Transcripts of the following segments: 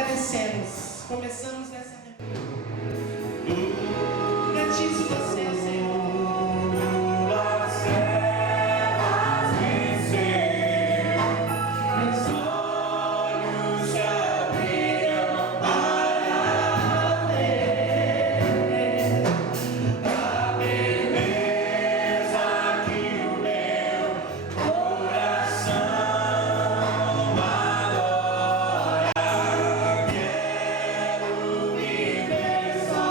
agradecemos. Começamos nessa grandíssimo você, Senhor. Só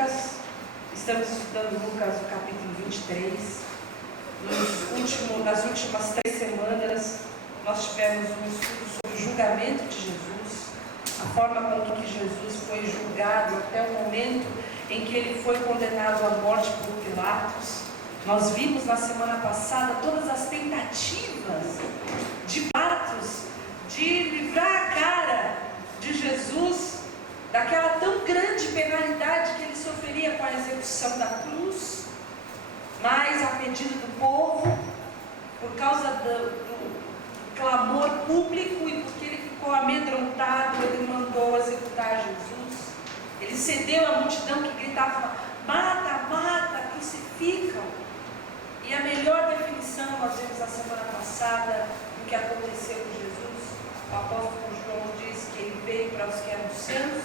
Lucas. Estamos estudando Lucas, o capítulo 23. Nas últimas 3 semanas, nós tivemos um estudo sobre o julgamento de Jesus, a forma com que Jesus foi julgado até o momento em que ele foi condenado à morte por Pilatos. Nós vimos na semana passada todas as tentativas de Pilatos de livrar a cara de Jesus daquela tão grande penalidade que ele sofreria com a execução da cruz, mas a pedido do povo, por causa do clamor público e porque ele ficou amedrontado, ele mandou executar Jesus. Ele cedeu à multidão que gritava: mata, mata, crucificam. E a melhor definição nós vimos na semana passada do que aconteceu com Jesus. O apóstolo João diz que ele veio para os que eram seus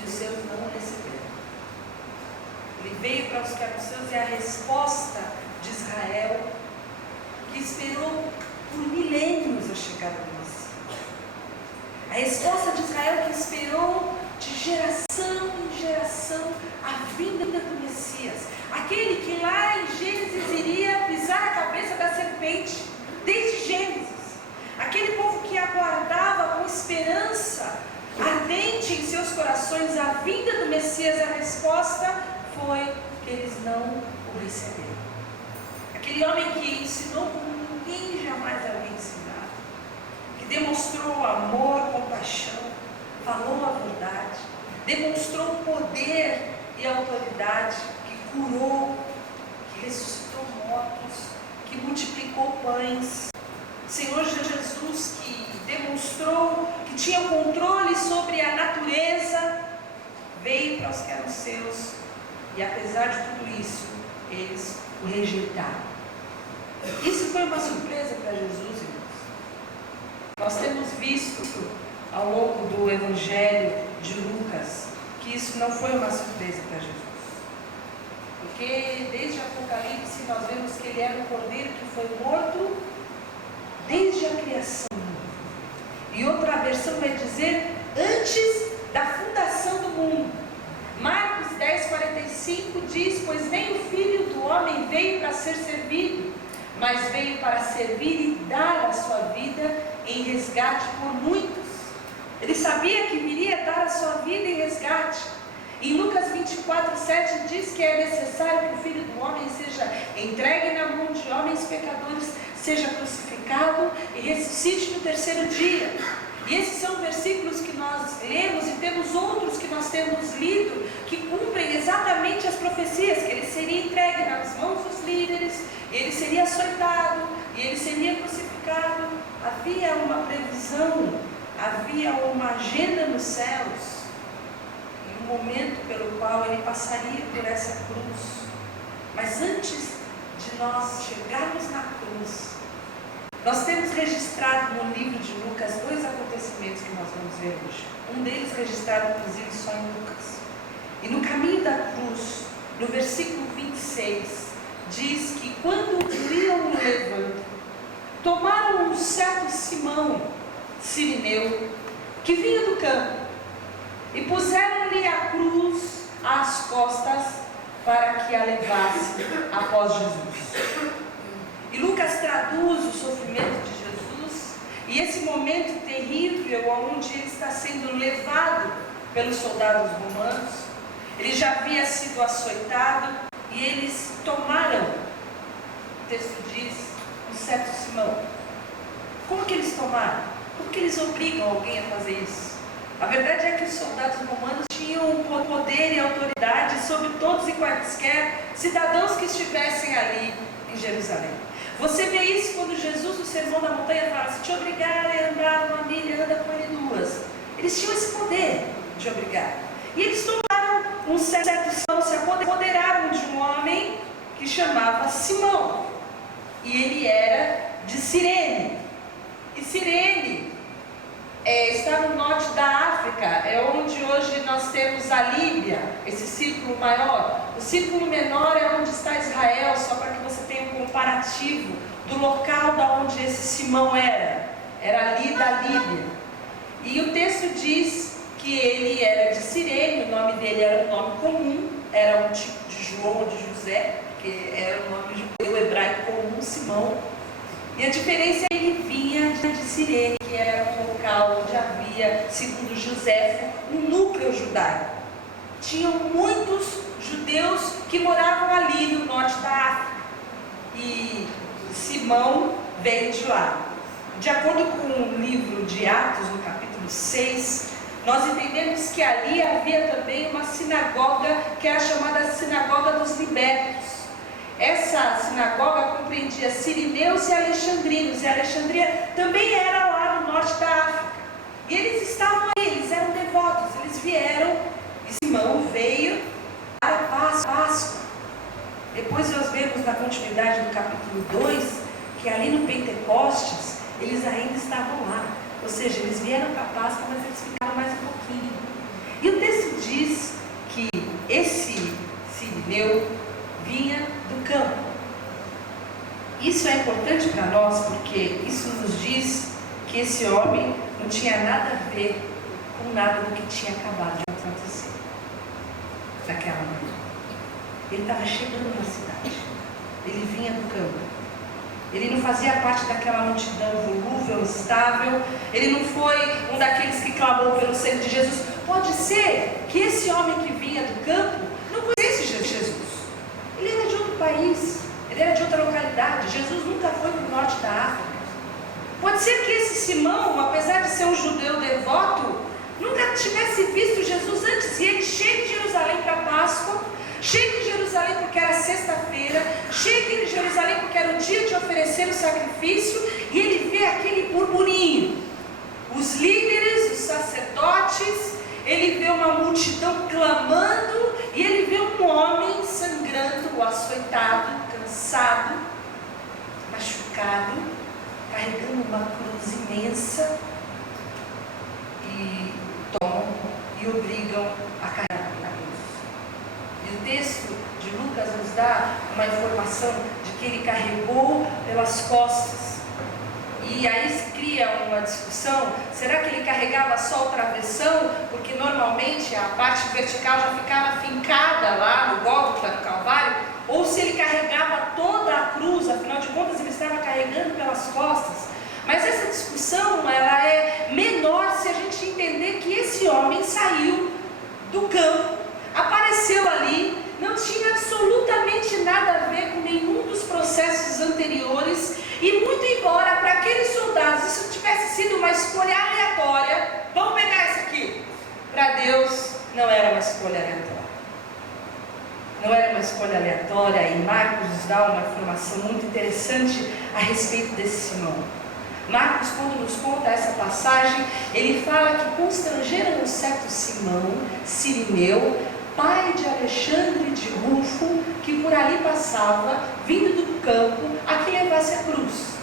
e os seus não o receberam. Ele veio para os que eram seus e a resposta de Israel, que esperou por milênios a chegada do Messias. A resposta de Israel que esperou de geração em geração a vinda do Messias. Aquele que lá em Gênesis iria pisar a cabeça da serpente, desde Gênesis. Aquele povo que aguardava com esperança ardente em seus corações a vinda do Messias. A resposta foi que eles não o receberam. Aquele homem que ensinou como ninguém jamais havia ensinado, que demonstrou amor, compaixão, falou a verdade, demonstrou poder e autoridade, que curou, que ressuscitou mortos, que multiplicou pães. Senhor Jesus, que demonstrou que tinha controle sobre a natureza, veio para os que eram seus, e apesar de tudo isso, eles o rejeitaram. Isso foi uma surpresa para Jesus, irmãos. Nós temos visto ao longo do Evangelho de Lucas que isso não foi uma surpresa para Jesus. Porque desde Apocalipse nós vemos que ele era um cordeiro que foi morto desde a criação do mundo. E outra versão vai dizer antes da fundação do mundo. Marcos 10,45 diz: pois nem o Filho do Homem veio para ser servido, mas veio para servir e dar a sua vida em resgate por muitos. Ele sabia que viria dar a sua vida em resgate. Em Lucas 24,7 diz que é necessário que o Filho do Homem seja entregue na mão de homens pecadores, seja crucificado e ressuscite no terceiro dia. E esses são versículos que nós lemos, e temos outros que nós temos lido, que cumprem exatamente as profecias, que ele seria entregue nas mãos dos líderes, ele seria açoitado, e ele seria crucificado. Havia uma previsão, havia uma agenda nos céus, e um momento pelo qual ele passaria por essa cruz. Mas antes de nós chegarmos na cruz, nós temos registrado no livro de Lucas 2 acontecimentos que nós vamos ver hoje. Um deles registrado inclusive só em Lucas. E no caminho da cruz, no versículo 26, diz que quando viram o levanto, tomaram um certo Simão, Cirineu, que vinha do campo, e puseram-lhe a cruz às costas para que a levasse após Jesus. E Lucas traduz o sofrimento de Jesus e esse momento terrível onde ele está sendo levado pelos soldados romanos. Ele já havia sido açoitado e eles tomaram, o texto diz, um certo Simão. Como que eles tomaram? Como que eles obrigam alguém a fazer isso? A verdade é que os soldados romanos tinham poder e autoridade sobre todos e quaisquer cidadãos que estivessem ali em Jerusalém. Você vê isso quando Jesus, no Sermão da Montanha, fala: se te obrigarem a andar uma milha, anda com ele 2. Eles tinham esse poder de obrigar. E eles tomaram um certo Simão, se apoderaram de um homem que chamava Simão. E ele era de Cirene. E Cirene está no norte da África, é onde hoje nós temos a Líbia, esse círculo maior. O círculo menor é onde está Israel, só para que você tenha um comparativo do local da onde esse Simão era ali da Líbia. E o texto diz que ele era de Cirene, o nome dele era um nome comum, era um tipo de João ou de José, que era um nome judeu hebraico comum, Simão. E a diferença é que ele vinha de Cirene, que era um local onde havia, segundo Joséfo, um núcleo judaico. Tinham muitos judeus que moravam ali no norte da África. E Simão veio de lá. De acordo com o livro de Atos, no capítulo 6, nós entendemos que ali havia também uma sinagoga que era chamada Sinagoga dos Libertos. Essa sinagoga compreendia sirineus e alexandrinos, e Alexandria também era lá no norte da África. E eles estavam aí, eles eram devotos, eles vieram, e Simão veio para a Páscoa. Depois nós vemos na continuidade do capítulo 2, que ali no Pentecostes, eles ainda estavam lá. Ou seja, eles vieram para a Páscoa, mas eles ficaram mais um pouquinho. E o texto diz que esse sirineu vinha do campo. Isso é importante para nós, porque isso nos diz que esse homem não tinha nada a ver com nada do que tinha acabado de acontecer naquela manhã. Ele estava chegando na cidade, ele vinha do campo. Ele não fazia parte daquela multidão volúvel, instável. Ele não foi um daqueles que clamou pelo sangue de Jesus. Pode ser que esse homem que vinha do campo não conhecesse Jesus. Ele era de outro país, ele era de outra localidade. Jesus nunca foi para o norte da África. Pode ser que esse Simão, apesar de ser um judeu devoto, nunca tivesse visto Jesus antes. E ele chega em Jerusalém para a Páscoa, chega em Jerusalém porque era sexta-feira, chega em Jerusalém porque era o dia de oferecer o sacrifício, e ele vê aquele burburinho. Os líderes, os sacerdotes, ele vê uma multidão clamando, e ele vê um homem sangrando, açoitado, cansado, machucado, carregando uma cruz imensa, e tomam e obrigam a carregar a cruz. E o texto de Lucas nos dá uma informação de que ele carregou pelas costas. E aí se cria uma discussão, será que ele carregava só o travessão? Porque normalmente a parte vertical já ficava fincada lá no Gólgota, no Calvário, ou se ele carregava toda a cruz, afinal de contas ele estava carregando pelas costas. Mas essa discussão ela é menor se a gente entender que esse homem saiu do campo, apareceu ali, não tinha absolutamente nada a ver com nenhum dos processos anteriores, e muito embora para aqueles soldados isso tivesse sido uma escolha aleatória, vamos pegar isso aqui, para Deus não era uma escolha aleatória. Não era uma escolha aleatória, e Marcos nos dá uma informação muito interessante a respeito desse Simão. Marcos, quando nos conta essa passagem, ele fala que constrangeram um certo Simão, sirineu, pai de Alexandre de Rufo, que por ali passava, vindo do campo, a que levasse a cruz.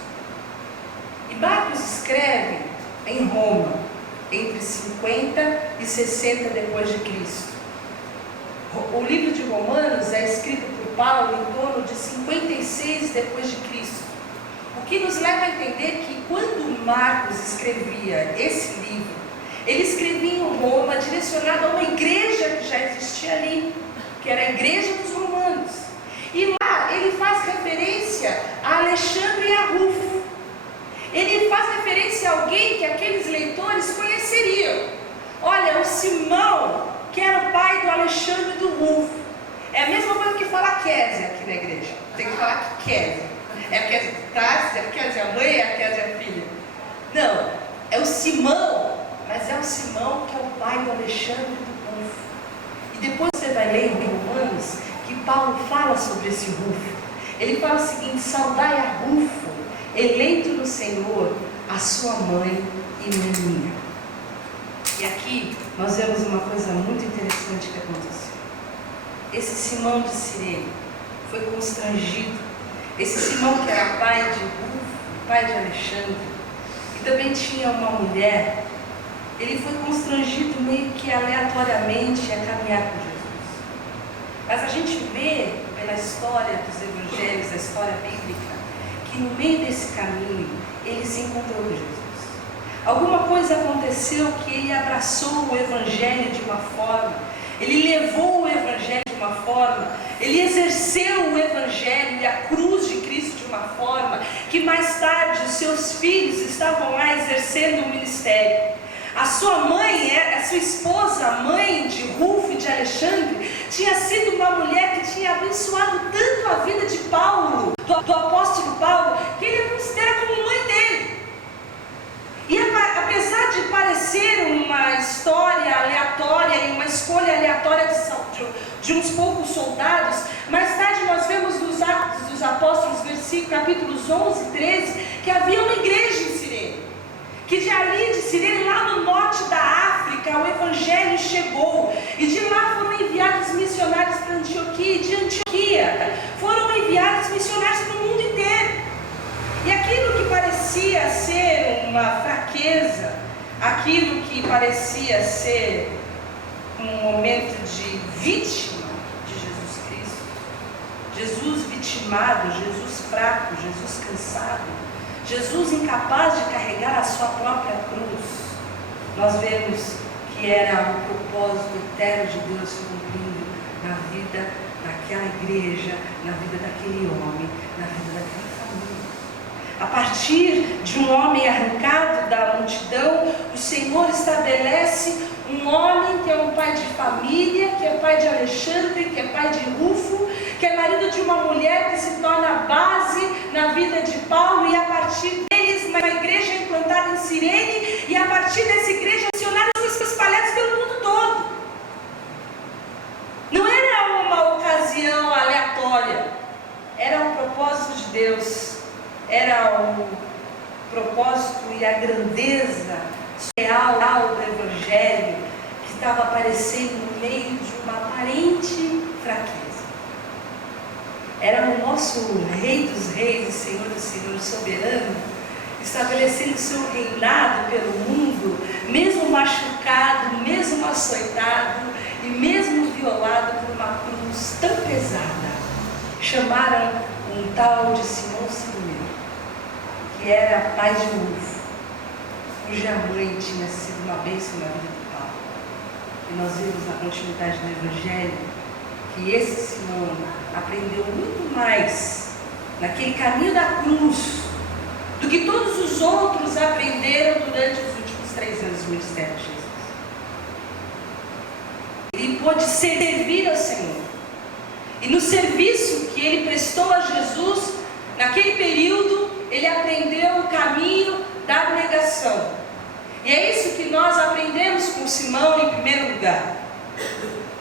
E Marcos escreve em Roma, entre 50 e 60 depois de Cristo. O livro de Romanos é escrito por Paulo em torno de 56 depois de Cristo. O que nos leva a entender que quando Marcos escrevia esse livro, ele escrevia em Roma, direcionado a uma igreja que já existia ali, que era a igreja dos romanos. E lá ele faz referência a Alexandre e a Rufo. Ele faz referência a alguém que aqueles leitores conheceriam. Olha, o Simão, que era o pai do Alexandre e do Rufo. É a mesma coisa que falar Késia aqui na igreja. Tem que falar que Késia. É a Késia de Tarso, é a Késia mãe, é a Késia filha. Não, é o Simão, mas é o Simão que é o pai do Alexandre e do Rufo. E depois você vai ler em Romanos que Paulo fala sobre esse Rufo. Ele fala o seguinte: saudai a Rufo, eleito no Senhor, a sua mãe e minha. E aqui nós vemos uma coisa muito interessante que aconteceu. Esse Simão de Cirene foi constrangido. Esse Simão que era pai de Rufo, pai de Alexandre, e também tinha uma mulher, ele foi constrangido meio que aleatoriamente a caminhar com Jesus. Mas a gente vê pela história dos evangelhos, a história bíblica, que no meio desse caminho ele se encontrou com Jesus. Alguma coisa aconteceu que ele abraçou o Evangelho de uma forma, ele levou o Evangelho de uma forma, ele exerceu o Evangelho e a cruz de Cristo de uma forma, que mais tarde os seus filhos estavam lá exercendo o ministério. A sua mãe, a sua esposa, a mãe de Rufo e de Alexandre, tinha sido uma mulher que tinha abençoado tanto a vida de Paulo, do apóstolo Paulo, que ele a considera como mãe dele. E apesar de parecer uma história aleatória e uma escolha aleatória de uns poucos soldados, mais tarde nós vemos nos Atos dos Apóstolos, capítulos 11 e 13, que havia uma igreja em Cirene. Que de ali de Cirene, lá no norte da África, o Evangelho chegou. E de lá foram enviados missionários para Antioquia. E de Antioquia foram enviados missionários para o mundo inteiro. E aquilo que parecia ser uma fraqueza, aquilo que parecia ser um momento de vítima de Jesus Cristo, Jesus vitimado, Jesus fraco, Jesus cansado, Jesus incapaz de carregar a sua própria cruz, nós vemos que era o propósito eterno de Deus se cumprindo na vida daquela igreja, na vida daquele homem, na vida daquela família. A partir de um homem arrancado da multidão, o Senhor estabelece um homem que é um pai de família, que é pai de Alexandre, que é pai de Rufo, que é marido de uma mulher que se torna base na vida de Paulo, e a partir deles uma igreja implantada em Cirene, e a partir dessa igreja missionários são espalhados pelo mundo todo. Não era uma ocasião aleatória, era o propósito de Deus, era o propósito e a grandeza real do Evangelho que estava aparecendo no meio de uma aparente fraqueza. Era o nosso Rei dos Reis e Senhor dos Senhores soberano, estabelecendo seu reinado pelo mundo, mesmo machucado, mesmo açoitado e mesmo violado por uma cruz tão pesada. Chamaram um tal de Simão Simeão, que era pai de Rufo, cuja mãe tinha sido uma bênção na vida do Paulo. E nós vemos na continuidade do Evangelho que esse Simão aprendeu muito mais naquele caminho da cruz do que todos os outros aprenderam durante os últimos 3 anos do ministério de Jesus. Ele pôde servir ao Senhor. E no serviço que ele prestou a Jesus, naquele período, ele aprendeu o caminho da abnegação. E é isso que nós aprendemos com Simão em primeiro lugar.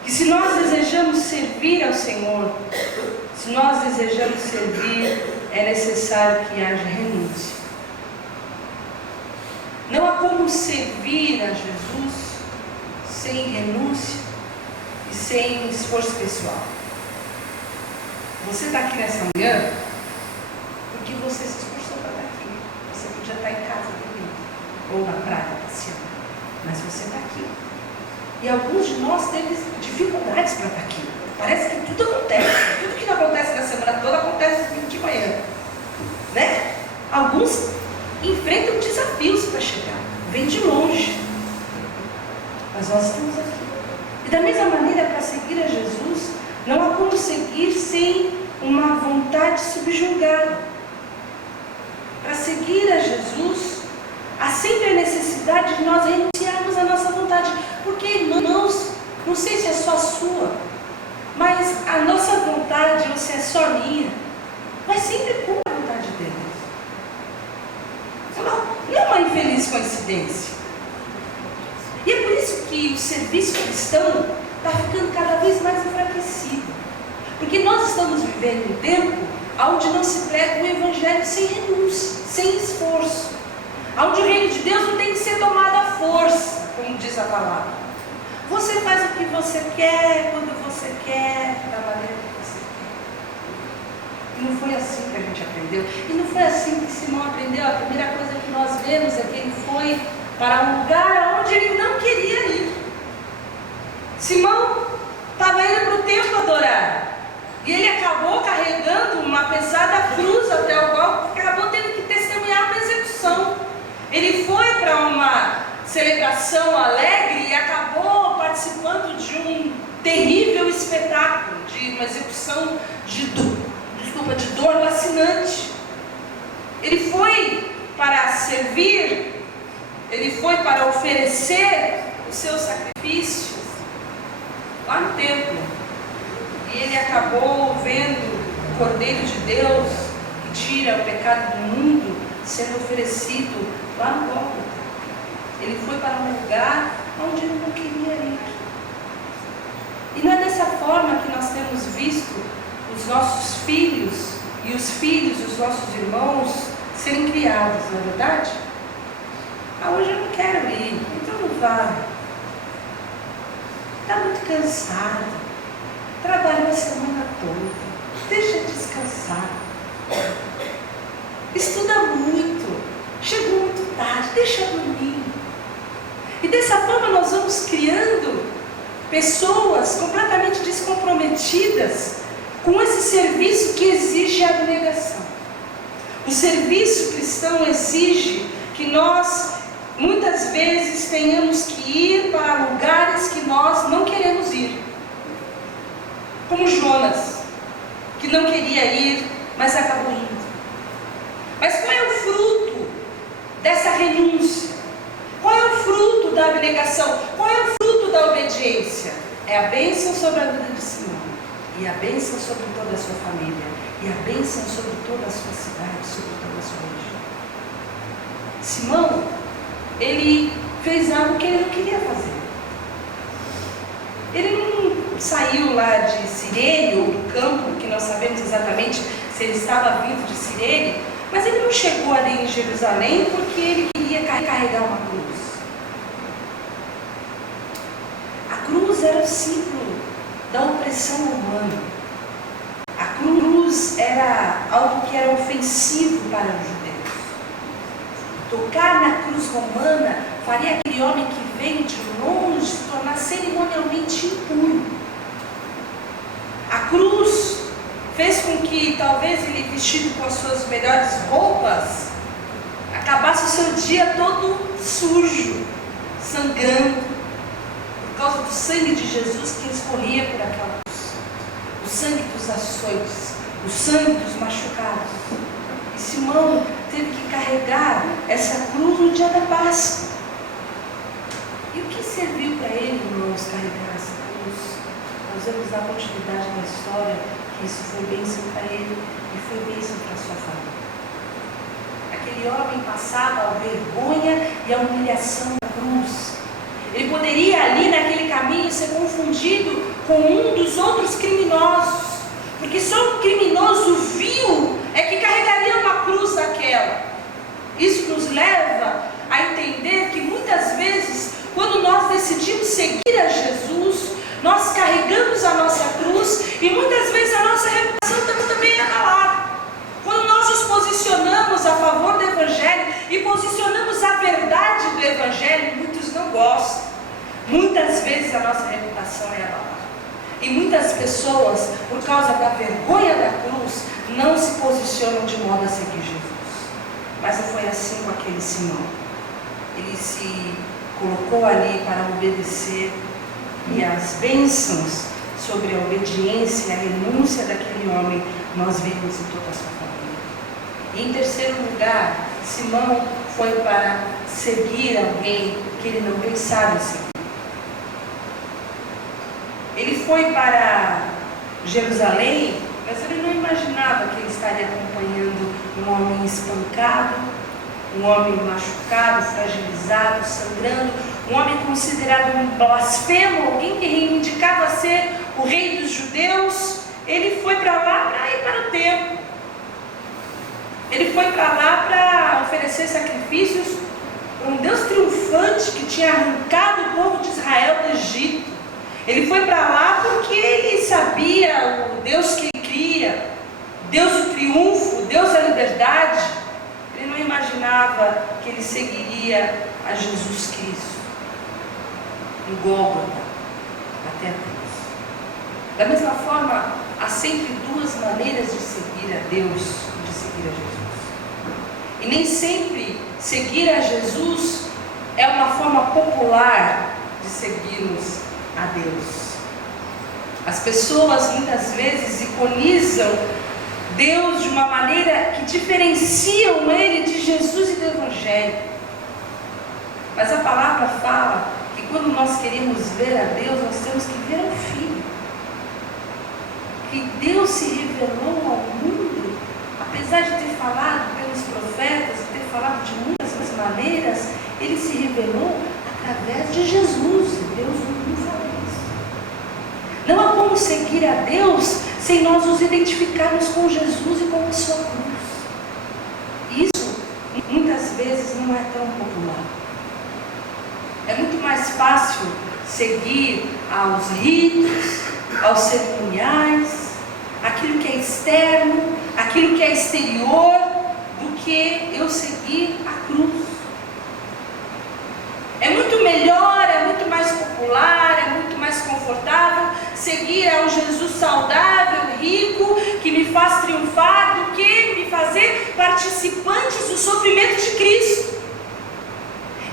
Que se nós desejamos servir ao Senhor, se nós desejamos servir, é necessário que haja renúncia. Não há como servir a Jesus sem renúncia e sem esforço pessoal. Você está aqui nessa manhã porque você se esforçou para estar aqui. Você podia estar em casa dormindo ou na praia passeando, mas você está aqui. E alguns de nós temos dificuldades para estar aqui. Parece que tudo acontece. Tudo que não acontece na semana toda acontece no domingo de manhã. Né? Alguns enfrentam desafios para chegar. Vêm de longe. Mas nós estamos aqui. E da mesma maneira, para seguir a Jesus, não há como seguir sem uma vontade subjugada. Para seguir a Jesus, há sempre a necessidade de nós renunciarmos à nossa vontade. Porque, irmãos, não sei se é só sua, mas a nossa vontade, ou se é só minha, vai sempre com a vontade de Deus. Não é uma infeliz coincidência. E é por isso que o serviço cristão está ficando cada vez mais enfraquecido. Porque nós estamos vivendo um tempo onde não se prega o Evangelho sem renúncia, sem esforço. Onde o reino de Deus não tem que ser tomado à força, como diz a palavra. Você faz o que você quer, quando você quer, da maneira que você quer. E não foi assim que a gente aprendeu. E não foi assim que Simão aprendeu. A primeira coisa que nós vemos é que ele foi para um lugar onde ele não queria ir. Simão estava indo para o templo adorar. E ele acabou carregando uma pesada cruz até o qual acabou tendo que testemunhar uma execução. Ele foi para uma celebração alegre e acabou participando de um terrível espetáculo, de uma execução de dor lacinante. Ele foi para servir, ele foi para oferecer o seu sacrifício lá no templo. E ele acabou vendo o Cordeiro de Deus que tira o pecado do mundo sendo oferecido lá no Gólgota. Ele foi para um lugar onde ele não queria ir. E não é dessa forma que nós temos visto os nossos filhos e os filhos dos nossos irmãos serem criados, não é verdade? Hoje eu não quero ir, então não vai. Está muito cansado, trabalhou a semana toda, deixa descansar. Estuda muito, chegou muito tarde, deixa dormir. E dessa forma nós vamos criando pessoas completamente descomprometidas com esse serviço que exige abnegação. O serviço cristão exige que nós, muitas vezes, tenhamos que ir para lugares que nós não queremos ir. Como Jonas, que não queria ir, mas acabou indo. Mas qual é o fruto dessa renúncia? Qual é o fruto da abnegação? Qual é o fruto da obediência? É a bênção sobre a vida de Simão, e a bênção sobre toda a sua família, e a bênção sobre toda a sua cidade, sobre toda a sua região. Simão, ele fez algo que ele não queria fazer. Ele não saiu lá de Cirene, ou do campo, que nós sabemos exatamente se ele estava vindo de Cirene, mas ele não chegou ali em Jerusalém porque ele queria carregar uma cruz. A cruz era o símbolo da opressão humana. A cruz era algo que era ofensivo para os judeus. Tocar na cruz romana faria aquele homem que veio de longe se tornar cerimonialmente impuro. A cruz fez com que talvez ele, vestido com as suas melhores roupas, acabasse o seu dia todo sujo, sangrando, por causa do sangue de Jesus que escorria por aquela cruz. O sangue dos açoites, o sangue dos machucados. E Simão teve que carregar essa cruz no dia da Páscoa. E o que serviu para ele, irmãos, carregar essa cruz? Nós vamos dar continuidade na história, que isso foi bênção para ele e foi bênção para a sua família. Aquele homem passava a vergonha e a humilhação da cruz. Ele poderia ali naquele caminho ser confundido com um dos outros criminosos, porque só um criminoso vil é que carregaria uma cruz daquela. Isso nos leva a entender que muitas vezes, quando nós decidimos seguir a Jesus, nós carregamos a nossa cruz e muitas vezes a nossa reputação também é abalada. Quando nós nos posicionamos a favor do Evangelho e posicionamos a verdade do Evangelho, muitos não gostam. Muitas vezes a nossa reputação é abalada. E muitas pessoas, por causa da vergonha da cruz, não se posicionam de modo a seguir Jesus. Mas não foi assim com aquele Simão. Ele se colocou ali para obedecer, e as bênçãos sobre a obediência e a renúncia daquele homem nós vemos em toda a sua família. E em terceiro lugar, Simão foi para seguir alguém que ele não pensava em seguir. Ele foi para Jerusalém, mas ele não imaginava que ele estaria acompanhando um homem espancado, um homem machucado, fragilizado, sangrando, um homem considerado um blasfemo, alguém que reivindicava ser o rei dos judeus. Ele foi para lá para ir para o templo. Ele foi para lá para oferecer sacrifícios para um Deus triunfante que tinha arrancado o povo de Israel do Egito. Ele foi para lá porque ele sabia o Deus que ele cria, Deus do triunfo, Deus da liberdade. Ele não imaginava que ele seguiria a Jesus Cristo no Gólgota até a cruz. Da mesma forma, há sempre duas maneiras de seguir a Deus e de seguir a Jesus. E nem sempre seguir a Jesus é uma forma popular de seguirmos a Deus. As pessoas muitas vezes iconizam Deus de uma maneira que diferenciam Ele de Jesus e do Evangelho. Mas a palavra fala que quando nós queremos ver a Deus, nós temos que ver o Filho. Que Deus se revelou ao mundo, apesar de ter falado pelos profetas, de ter falado de muitas maneiras, Ele se revelou através de Jesus. Deus não fala isso. Não há como seguir a Deus sem nós nos identificarmos com Jesus e com a sua cruz. Isso muitas vezes não é tão popular. É muito mais fácil seguir aos ritos, aos cerimoniais, aquilo que é externo, aquilo que é exterior, do que eu seguir a cruz. É muito melhor, é muito mais popular, é muito mais confortável seguir a um Jesus saudável, rico, que me faz triunfar, do que me fazer participantes do sofrimento de Cristo.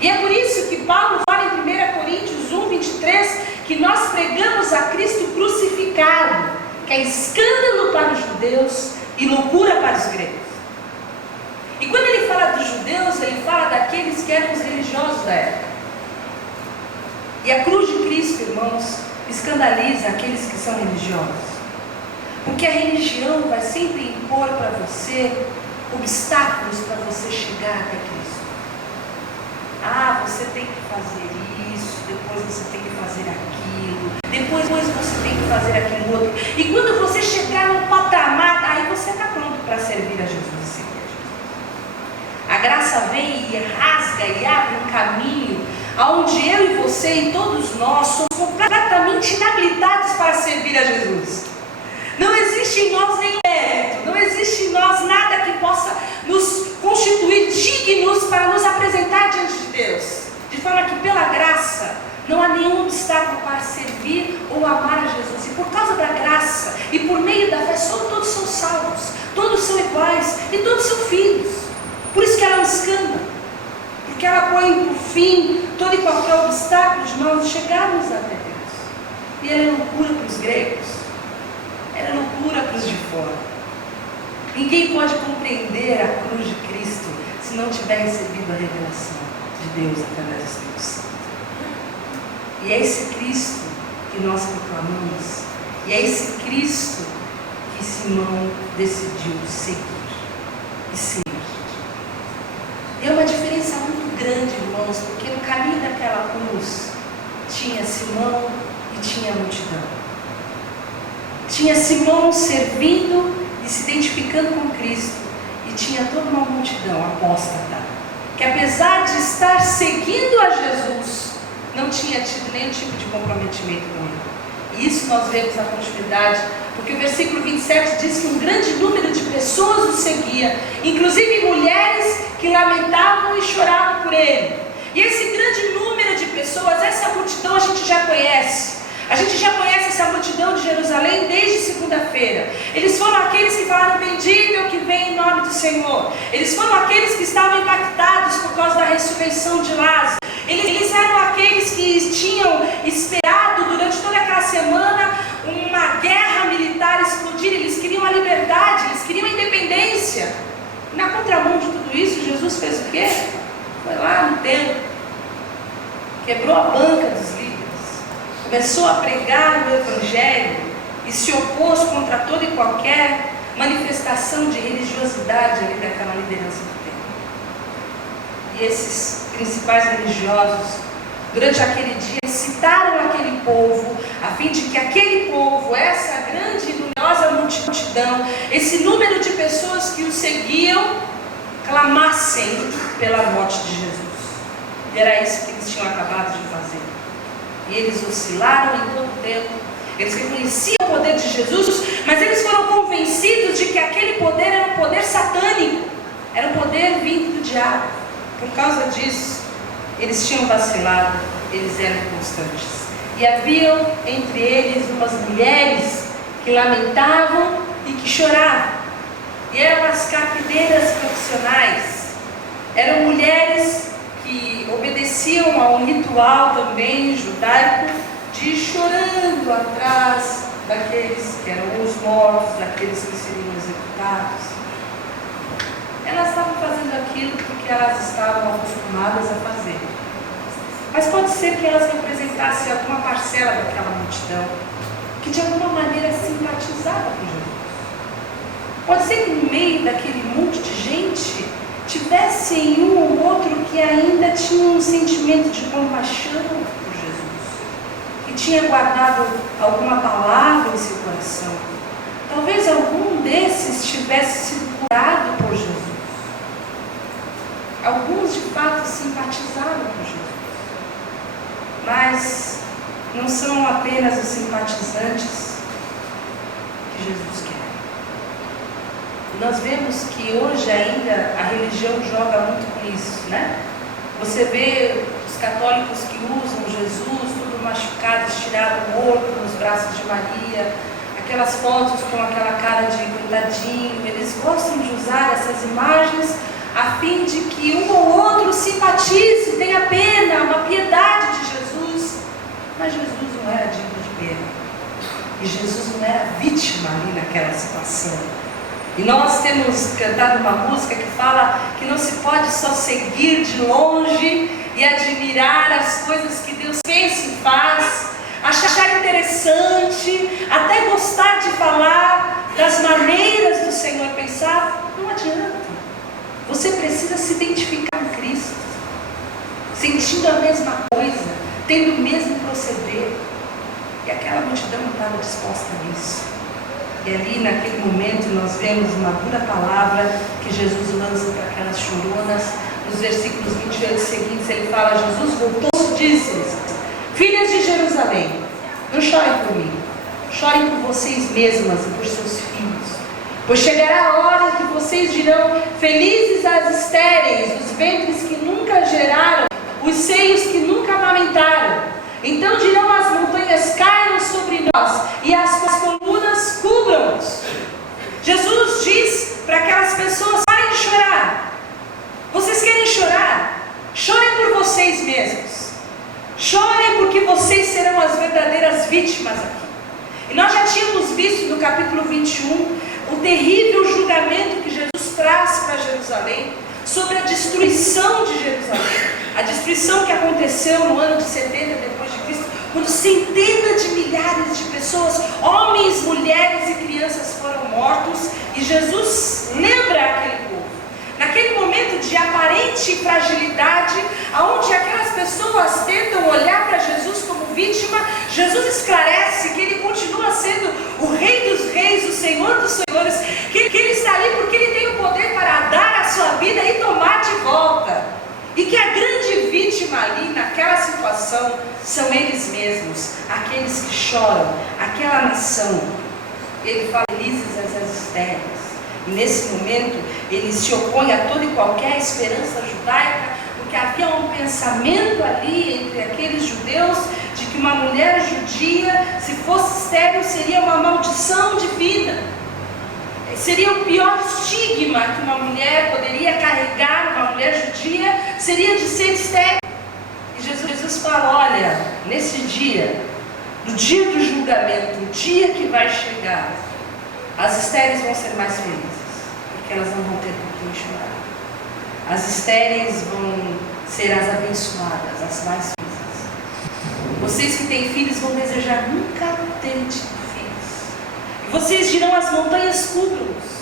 E é por isso que Paulo fala em 1 Coríntios 1, 23, que nós pregamos a Cristo crucificado, que é escândalo para os judeus e loucura para os gregos. E quando ele fala dos judeus, ele fala daqueles que eram os religiosos da época. E a cruz de Cristo, irmãos, escandaliza aqueles que são religiosos. Porque a religião vai sempre impor para você obstáculos para você chegar até Cristo. Ah, você tem que fazer isso, depois você tem que fazer aquilo, depois você tem que fazer aquilo outro. E quando você chegar no patamar, aí você está pronto para servir a Jesus e seguir a Jesus. A graça vem e rasga e abre um caminho onde eu e você e todos nós somos completamente inabilitados para servir a Jesus. Não existe em nós nenhum mérito, não existe em nós nada que possa nos constituir dignos para nos apresentar diante de Deus. De forma que pela graça não há nenhum obstáculo para servir ou amar a Jesus. E por causa da graça e por meio da fé, todos são salvos, todos são iguais e todos são filhos. Por isso que ela é um escândalo. Porque ela põe por fim todo e qualquer obstáculo de nós chegarmos até Deus. E ela é loucura para os gregos. Ela é loucura para os de fora. Ninguém pode compreender a cruz de Cristo se não tiver recebido a revelação de Deus através do Espírito Santo. E é esse Cristo que nós proclamamos. E é esse Cristo que Simão decidiu seguir e ser. E é uma diferença muito grande, irmãos, porque no caminho daquela cruz tinha Simão e tinha a multidão. Tinha Simão servindo e se identificando com Cristo, e tinha toda uma multidão apóstata, que apesar de estar seguindo a Jesus, não tinha tido nenhum tipo de comprometimento com Ele. E isso nós vemos na continuidade, porque o versículo 27 diz que um grande número de pessoas o seguia, inclusive mulheres que lamentavam e choravam por Ele. E esse grande número de pessoas, essa multidão a gente já conhece. A gente já conhece essa multidão de Jerusalém desde segunda-feira. Eles foram aqueles que falaram: bendito é o que vem em nome do Senhor. Eles foram aqueles que estavam impactados por causa da ressurreição de Lázaro. Eles eram aqueles que tinham esperado durante toda aquela semana uma guerra militar explodir. Eles queriam a liberdade, eles queriam a independência. Na contramão de tudo isso, Jesus fez o quê? Foi lá no templo, quebrou a banca dos líderes, começou a pregar o Evangelho e se opôs contra toda e qualquer manifestação de religiosidade ali daquela liderança do templo. E esses principais religiosos, durante aquele dia, citaram aquele povo, a fim de que aquele povo, essa grande e numerosa multidão, esse número de pessoas que o seguiam, clamassem pela morte de Jesus. E era isso que eles tinham acabado de fazer. E eles oscilaram em todo o tempo. Eles reconheciam o poder de Jesus, mas eles foram convencidos de que aquele poder era um poder satânico, era um poder vindo do diabo. Por causa disso, eles tinham vacilado, eles eram inconstantes. E haviam entre eles umas mulheres que lamentavam e que choravam. E eram as carpideiras profissionais, eram mulheres que obedeciam a um ritual também judaico de ir chorando atrás daqueles que eram os mortos, daqueles que seriam executados. Elas estavam fazendo aquilo porque elas estavam acostumadas a fazer. Mas pode ser que elas representassem alguma parcela daquela multidão que de alguma maneira simpatizava com Jesus. Pode ser que no meio daquele monte de gente tivesse um ou outro que ainda tinha um sentimento de compaixão por Jesus, que tinha guardado alguma palavra em seu coração. Talvez algum desses tivesse sido curado por Jesus. Alguns de fato simpatizaram com Jesus, mas não são apenas os simpatizantes que Jesus quer. Nós vemos que hoje ainda a religião joga muito com isso, né? Você vê os católicos que usam Jesus, tudo machucado, estirado, morto nos braços de Maria, aquelas fotos com aquela cara de coitadinho. Eles gostam de usar essas imagens a fim de que um ou outro simpatize, tenha pena, uma piedade de Jesus. Mas Jesus não era digno de pena. E Jesus não era vítima ali naquela situação. E nós temos cantado uma música que fala que não se pode só seguir de longe e admirar as coisas que Deus pensa e faz, achar interessante, até gostar de falar das maneiras do Senhor pensar. Não adianta. Você precisa se identificar com Cristo, sentindo a mesma coisa, tendo o mesmo proceder. E aquela multidão não estava disposta a isso. E ali naquele momento nós vemos uma dura palavra que Jesus lança para aquelas choronas. Nos versículos 28 seguintes ele fala: Jesus voltou e disse-lhes: filhas de Jerusalém, não chorem por mim, chorem por vocês mesmas e por seus filhos. Pois chegará a hora em que vocês dirão: felizes as estéreis, os ventres que nunca geraram, os seios que nunca amamentaram. Então dirão as montanhas: caiam sobre nós, e as colunas cubram-nos. Jesus diz para aquelas pessoas: parem de chorar. Vocês querem chorar? Chorem por vocês mesmos. Chorem porque vocês serão as verdadeiras vítimas aqui. E nós já tínhamos visto no capítulo 21 o terrível julgamento que Jesus traz para Jerusalém, sobre a destruição de Jerusalém, a destruição que aconteceu no ano de 70 depois de Cristo, quando centenas de milhares de pessoas, homens, mulheres e crianças foram mortos, e Jesus lembra aquele povo. Naquele momento de aparente fragilidade, aonde aquelas pessoas tentam olhar para Jesus como vítima, Jesus esclarece que ele continua sendo o Rei dos Reis, o Senhor dos Senhores, que ele está ali porque ele tem o poder para dar a sua vida e tomar de volta. E que a grande vítima ali naquela situação são eles mesmos, aqueles que choram, aquela nação. Ele fala: felizes as estéreis. E nesse momento ele se opõe a toda e qualquer esperança judaica, porque havia um pensamento ali entre aqueles judeus de que uma mulher judia, se fosse estéril, seria uma maldição divina. Seria o pior estigma que uma mulher poderia carregar, uma mulher judia, seria de ser estéril. E Jesus fala: olha, nesse dia, no dia do julgamento, o dia que vai chegar, as estéreis vão ser mais felizes, porque elas não vão ter com quem chorar. As estéreis vão ser as abençoadas, as mais felizes. Vocês que têm filhos vão desejar nunca terem tido filhos. E vocês dirão: as montanhas cubram-nos.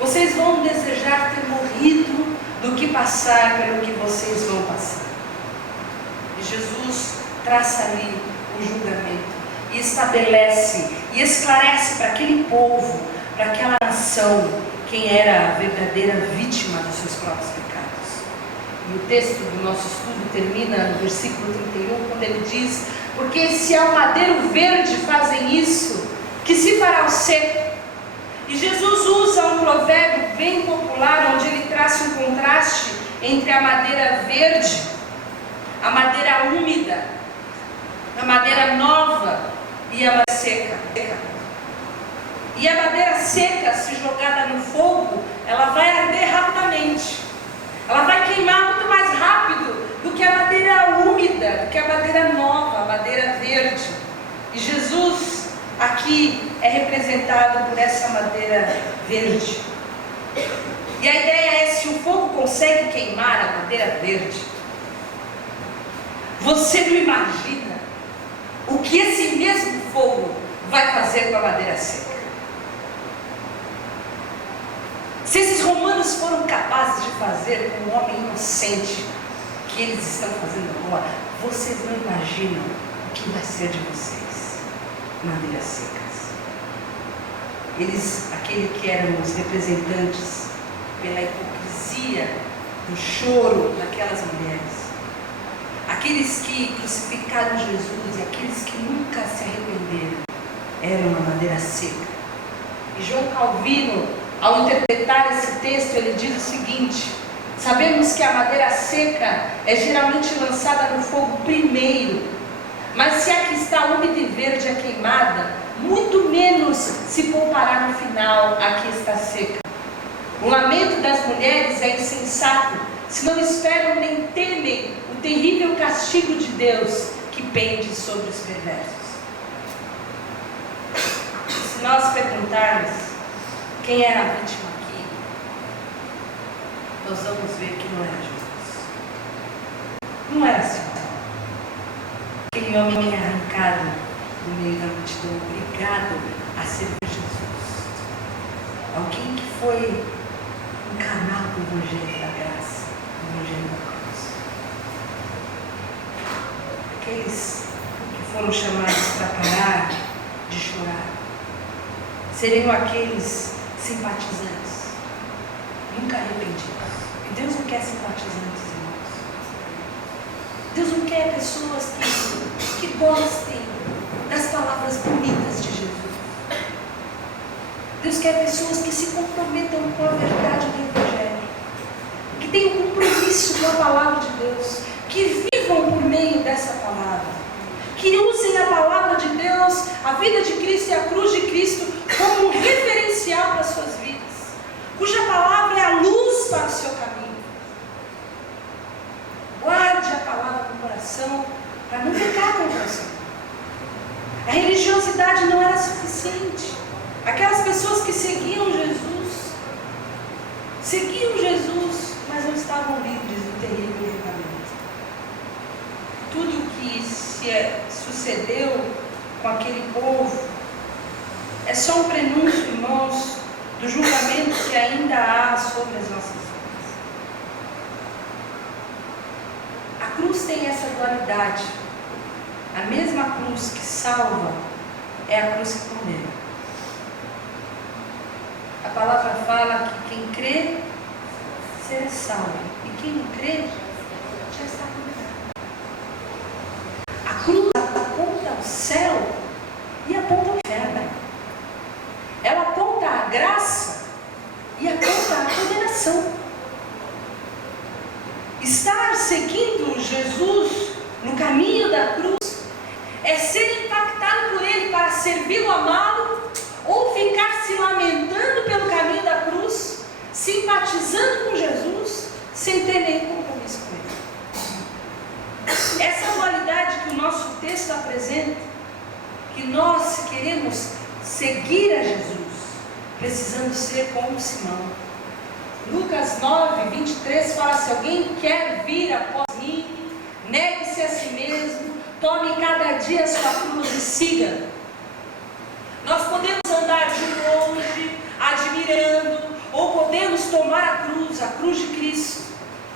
Vocês vão desejar ter morrido do que passar pelo que vocês vão passar. E Jesus traça ali o julgamento e estabelece e esclarece para aquele povo, para aquela nação, quem era a verdadeira vítima dos seus próprios pecados. E o texto do nosso estudo termina no versículo 31, quando ele diz: porque se ao madeiro verde fazem isso, que se fará o seco? E Jesus usa um provérbio bem popular, onde ele traça um contraste entre a madeira verde, a madeira úmida, a madeira nova e a madeira seca. E a madeira seca, se jogada no fogo, ela vai arder rapidamente. Ela madeira? Porque a madeira nova, a madeira verde. E Jesus aqui é representado por essa madeira verde. E a ideia é: se o fogo consegue queimar a madeira verde, você não imagina o que esse mesmo fogo vai fazer com a madeira seca. Se esses romanos foram capazes de fazer com um homem inocente que eles estão fazendo agora, vocês não imaginam o que vai ser de vocês, madeiras secas. Eles, aquele que eram os representantes pela hipocrisia do choro daquelas mulheres, aqueles que crucificaram Jesus e aqueles que nunca se arrependeram, eram uma madeira seca. E João Calvino, ao interpretar esse texto, ele diz o seguinte: sabemos que a madeira seca é geralmente lançada no fogo primeiro, mas se a que está úmida e verde é queimada, muito menos se poupará no final a que está seca. O lamento das mulheres é insensato, se não esperam nem temem o terrível castigo de Deus que pende sobre os perversos. Se nós perguntarmos quem era a vítima aqui, nós vamos ver que não era Jesus. Não era assim. Aquele homem arrancado no meio da multidão, obrigado a servir Jesus. Alguém que foi um canal do Evangelho da Graça, do Evangelho da Cruz. Aqueles que foram chamados para parar de chorar seriam aqueles simpatizantes, nunca arrependidos. E Deus não quer simpatizantes, irmãos. Deus não quer pessoas que gostem das palavras bonitas de Jesus. Deus quer pessoas que se comprometam com a verdade do Evangelho, que tenham compromisso com a palavra de Deus, que vivam por meio dessa palavra, que usem a palavra de Deus, a vida de Cristo e a cruz de Cristo como um referencial para as suas vidas, cuja palavra é a luz para o seu caminho. Guarde a palavra no coração para não pecar contra o Senhor. A religiosidade não era suficiente. Aquelas pessoas que seguiam Jesus, mas não estavam livres do terrível julgamento. Tudo o que sucedeu com aquele povo é só um prenúncio, irmãos, do julgamento que ainda há sobre as nossas vidas. A cruz tem essa dualidade. A mesma cruz que salva é a cruz que condena. A palavra fala que quem crê será salvo, e quem não crê já está condenado. A cruz aponta ao céu e aponta ao inferno. Ela aponta a graça e aponta a condenação. Estar seguindo Jesus no caminho da cruz é ser impactado por Ele para servi-lo, amá-lo, ou ficar se lamentando pelo caminho da cruz, simpatizando com Jesus, sem ter nenhum compromisso com Ele. Essa dualidade que o nosso texto apresenta, que nós, se queremos seguir a Jesus, precisamos ser como Simão. Lucas 9, 23 fala: se alguém quer vir após mim, negue-se a si mesmo, tome cada dia a sua cruz e siga. Nós podemos andar de longe, admirando, ou podemos tomar a cruz de Cristo.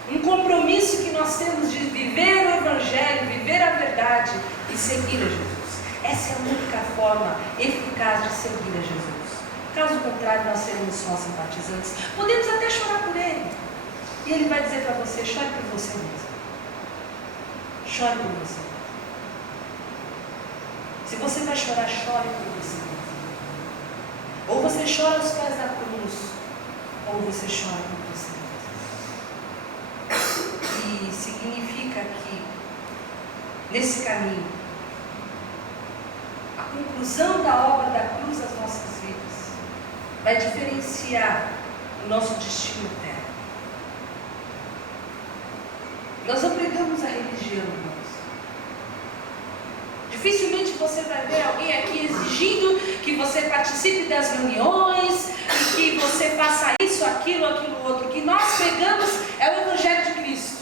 Um compromisso que nós temos de viver o Evangelho, viver a verdade e seguir a Jesus. Essa é a única forma eficaz de seguir a Jesus. Caso contrário, nós seremos só simpatizantes. Podemos até chorar por Ele. E Ele vai dizer para você: chore por você mesmo. Chore por você. Se você vai chorar, chore por você. Ou você chora aos pés da cruz, ou você chora por você mesmo. E significa que, nesse caminho, a conclusão da obra da cruz das nossas vidas vai diferenciar o nosso destino eterno. Nós não pregamos a religião, irmãos. Dificilmente você vai ver alguém aqui exigindo que você participe das reuniões e que você faça isso, aquilo, outro. O que nós pregamos é o Evangelho de Cristo.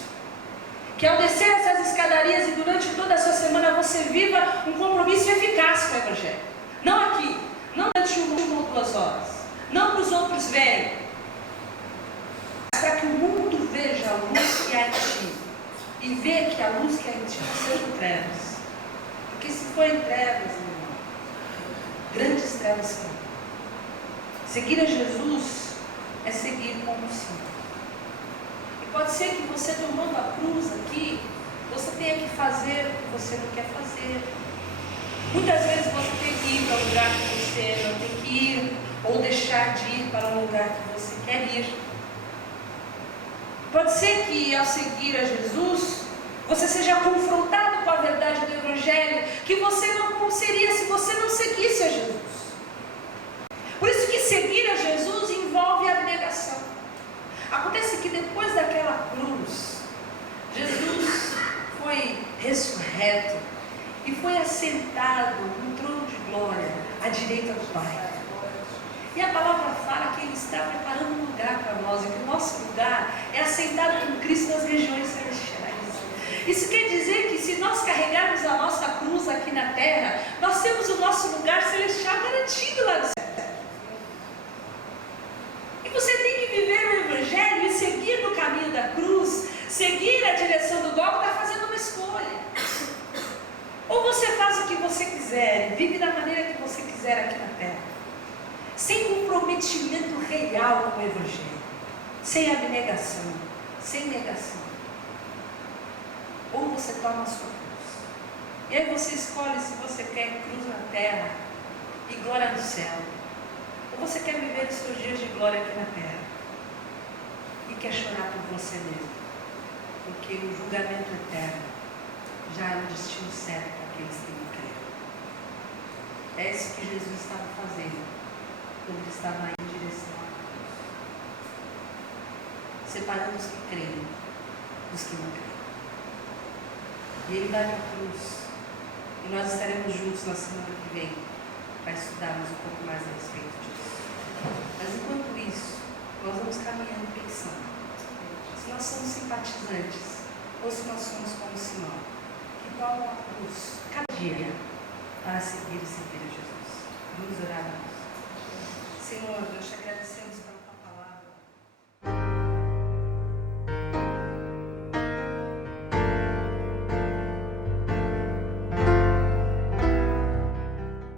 Que ao descer essas escadarias e durante toda a sua semana você viva um compromisso eficaz com o Evangelho. Não aqui, não durante 1 ou 2 horas, não para os outros verem, mas para que o mundo veja a luz que há em ti e veja que a luz que há em ti não sejam trevas. Porque se for em trevas, meu irmão, grandes trevas são. Seguir a Jesus é seguir como o Senhor. Pode ser que você tomando a cruz aqui, você tenha que fazer o que você não quer fazer. Muitas vezes você tem que ir para um lugar que você não tem que ir, ou deixar de ir para um lugar que você quer ir. Pode ser que ao seguir a Jesus, você seja confrontado com a verdade do Evangelho, que você não seria se você não seguisse a Jesus. Por isso que seguir a Jesus envolve a abnegação. Acontece que depois daquela cruz, Jesus foi ressurreto e foi assentado no trono de glória, à direita do Pai. E a palavra fala que Ele está preparando um lugar para nós, e que o nosso lugar é assentado com Cristo nas regiões celestiais. Isso quer dizer que se nós carregarmos a nossa cruz aqui na terra, nós temos o nosso lugar celestial garantido lá no céu. E você tem que viver o Evangelho e seguir no caminho da cruz, seguir a direção do Gólgota, fazendo uma escolha. Ou você faz o que você quiser, vive da maneira que você quiser aqui na terra, sem comprometimento real com o Evangelho, sem abnegação, sem negação. Ou você toma a sua cruz. E aí você escolhe se você quer cruz na terra e glória no céu. Ou você quer viver os seus dias de glória aqui na terra e quer chorar por você mesmo, porque o julgamento eterno já é um destino certo para aqueles que não creem. É isso que Jesus estava fazendo quando ele estava em direção à cruz, separando os que creem dos que não creem. E ele vai para a cruz, e nós estaremos juntos na semana que vem para estudarmos um pouco mais a respeito disso. Mas enquanto isso, nós vamos caminhando pensando se nós somos simpatizantes ou se nós somos como Simão, que tomam a cruz cada dia para seguir e servir a Jesus. Vamos orar a Deus. Senhor, nós te agradecemos